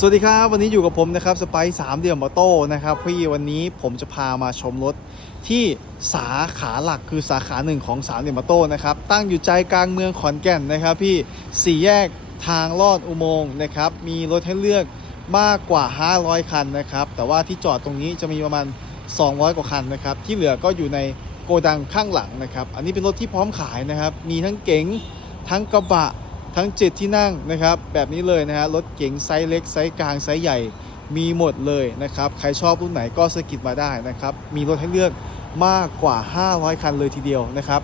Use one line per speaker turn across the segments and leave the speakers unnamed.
สวัสดีครับ วันนี้อยู่กับผมนะครับสไปซ์สามเดี่ยวมอโต้นะครับพี่วันนี้ผมจะพามาชมรถที่สาขาหลักคือสาขาหนึ่งของสามเดี่ยวมอโต้นะครับตั้งอยู่ใจกลางเมืองขอนแก่นนะครับ พี่สี่แยกทางลอดอุโมงค์นะครับมีรถให้เลือกมากกว่า 500 คันนะครับแต่ว่าที่จอดตรงนี้จะมีประมาณ 200 กว่าคันนะครับที่เหลือก็อยู่ในโกดังข้างหลังนะครับอันนี้เป็นรถที่พร้อมขายนะครับมีทั้งเก๋งทั้งกระบะ ทั้ง 7 ที่นั่งนะครับ แบบนี้เลยนะฮะรถเก๋งไซส์เล็กไซส์กลางไซส์ใหญ่มีหมดเลยนะครับ ใครชอบรุ่นไหนก็สกิดมาได้นะครับ มีรถให้เลือกมากกว่า 500 คันเลยทีเดียวนะครับ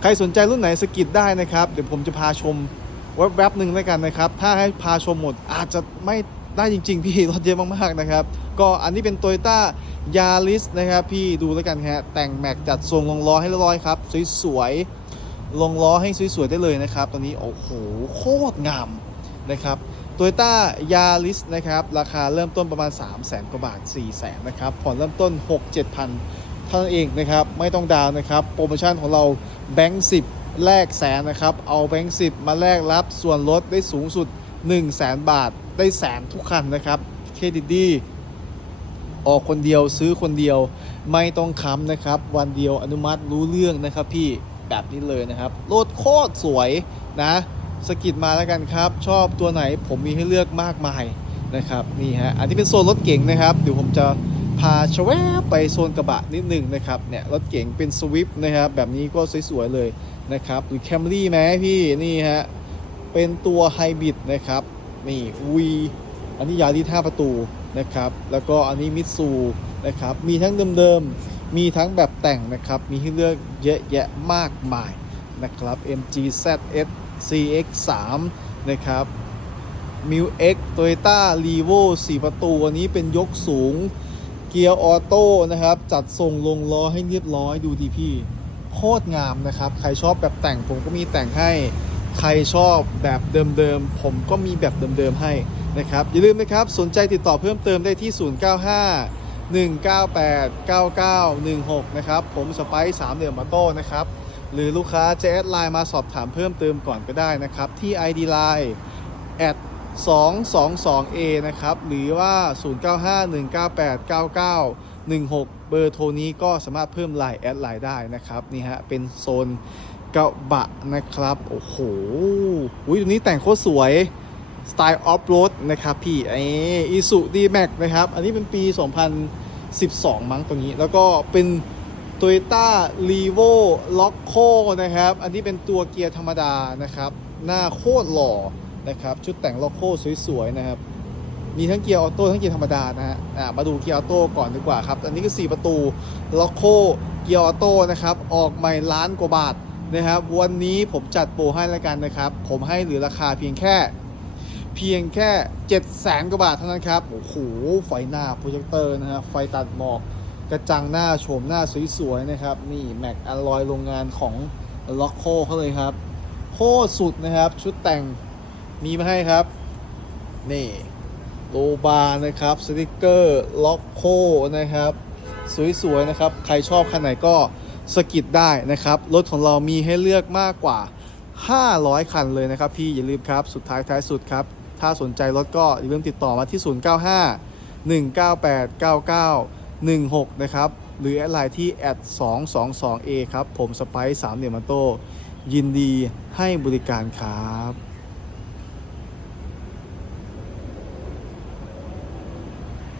ใครสนใจรุ่นไหนสกิดได้นะครับ เดี๋ยวผมจะพาชมแวบๆหนึ่งแล้วกันนะครับ ถ้าให้พาชมหมดอาจจะไม่ได้จริง ๆ พี่รถเยอะมากๆนะครับ ก็อันนี้เป็น t o y ต้ายาริสนะครับ พี่ดูแล้วกันฮะแต่งแม็กจัดทรงลงล้อให้เรียบร้อยครับ สวยๆ ลงล้อให้สวยๆได้เลยนะครับ ตอนนี้โอ้โหโคตรงามนะครับโตโยต้ายาริสนะครับ ราคาเริ่มต้นประมาณ 3 0 0แสนกว่าบาท 4 0 0แสนนะครับ ผ่อนเริ่มต้น 6 7พันเท่านั้นเองนะครับ ไม่ต้องดาวนะครับ โปรโมชั่นของเราแบงค์10 แลกแสนนะครับ เอาแบงค์10 มาแลกรับส่วนลดได้สูงสุด 1 0 0 0 0แสนบาท ได้แสนทุกคันนะครับเครดิตดี ออกคนเดียวซื้อคนเดียว ไม่ต้องค้ำนะครับ วันเดียวอนุมัติรู้เรื่องนะครับพี่ แบบนี้เลยนะครับรถโคตรสวยนะสกิดมาแล้วกันครับ ชอบตัวไหนผมมีให้เลือกมากมายนะครับนี่ฮะอันนี้เป็นโซนรถเก๋งนะครับเดี๋ยวผมจะพาชแวบไปโซนกระบะนิดหนึ่งนะครับเนี่ยรถเก๋งเป็นสวิฟนะครับแบบนี้ก็สวยๆเลยนะครับหรือแคมรี่ไหมพี่นี่ฮะเป็นตัวไฮบริดนะครับนี่วีอันนี้ยาริท่าประตูนะครับแล้วก็อันนี้มิตซูนะครับมีทั้งเดิมๆ มีทั้งแบบแต่งนะครับ มีให้เลือกเยอะแยะมากมายนะครับ MG ZS CX3 นะครับ m i l X Toyota r e v o 4 ประตูอันนี้เป็นยกสูง เกียร์ออโต้นะครับ จัดทรงลงล้อให้เรียบร้อยดูดีพี่ โคตรงามนะครับ ใครชอบแบบแต่งผมก็มีแต่งให้ ใครชอบแบบเดิมๆ ผมก็มีแบบเดิมๆให้นะครับ อย่าลืมนะครับ สนใจติดต่อเพิ่มเติมได้ที่ 095 198 9916 นะครับ ผมสไปซ์3เดือนมาโต้นะครับ หรือลูกค้าจะแอดไลน์มาสอบถามเพิ่มเติมก่อนก็ได้นะครับ ที่ ID Line แอด 222A นะครับ หรือว่า 0951989916 เบอร์โทรนี้ก็สามารถเพิ่มไลน์แอดไลน์ได้นะครับ นี่ฮะ เป็นโซนกระบะนะครับ โอ้โหอุ้ยตัวนี้แต่งโคตรสวย สไตล์ออฟโรดนะครับพี่ไออีสุดีแม็กนะครับ อันนี้เป็นปี 2012 มั้งตัวนี้ แล้วก็เป็น Toyota r e v o l o c c o นะครับ อันนี้เป็นตัวเกียร์ธรรมดานะครับ หน้าโคตรหล่อนะครับ ชุดแต่ง l o c c o สวยๆ นะครับ มีทั้งเกียร์ออโต้ทั้งเกียร์ธรรมดานะฮะมาดูเกียร์ออโต้ก่อนดีกว่าครับ อันนี้คือ 4 ประตู l o c c o เกียร์ออโต้นะครับ ออกใหม่ล้านกว่าบาทนะครับ วันนี้ผมจัดโปรให้แล้วกันนะครับ ผมให้เหลือราคาเพียงแค่ เพียงแค่7 0 0แสนกว่าบาทเท่านั้นครับ โอ้โห ไฟหน้าโปรเจคเตอร์นะฮะไฟตัดหมอกกระจังหน้าโฉมหน้าสวยๆนะครับ นี่แม็กอลลอยโรงงานของล็อกโคเขาเลยครับ โคตรสุดนะครับ ชุดแต่งมีมาให้ครับ นี่โลบาร์นะครับ สติกเกอร์ล็อกโคนะครับ สวยๆนะครับ ใครชอบคันไหนก็สกิดได้นะครับ รถของเรามีให้เลือกมากกว่า 500 คันเลยนะครับพี่อย่าลืมครับ สุดท้ายท้ายสุดครับ ถ้าสนใจรถก็อย่าลืมติดต่อมาที่ 095 198 99 16 นะครับ หรือแอดไลน์ที่ 222A ครับ ผมสไปซ์สามเหลี่ยมมันโต ยินดีให้บริการครับ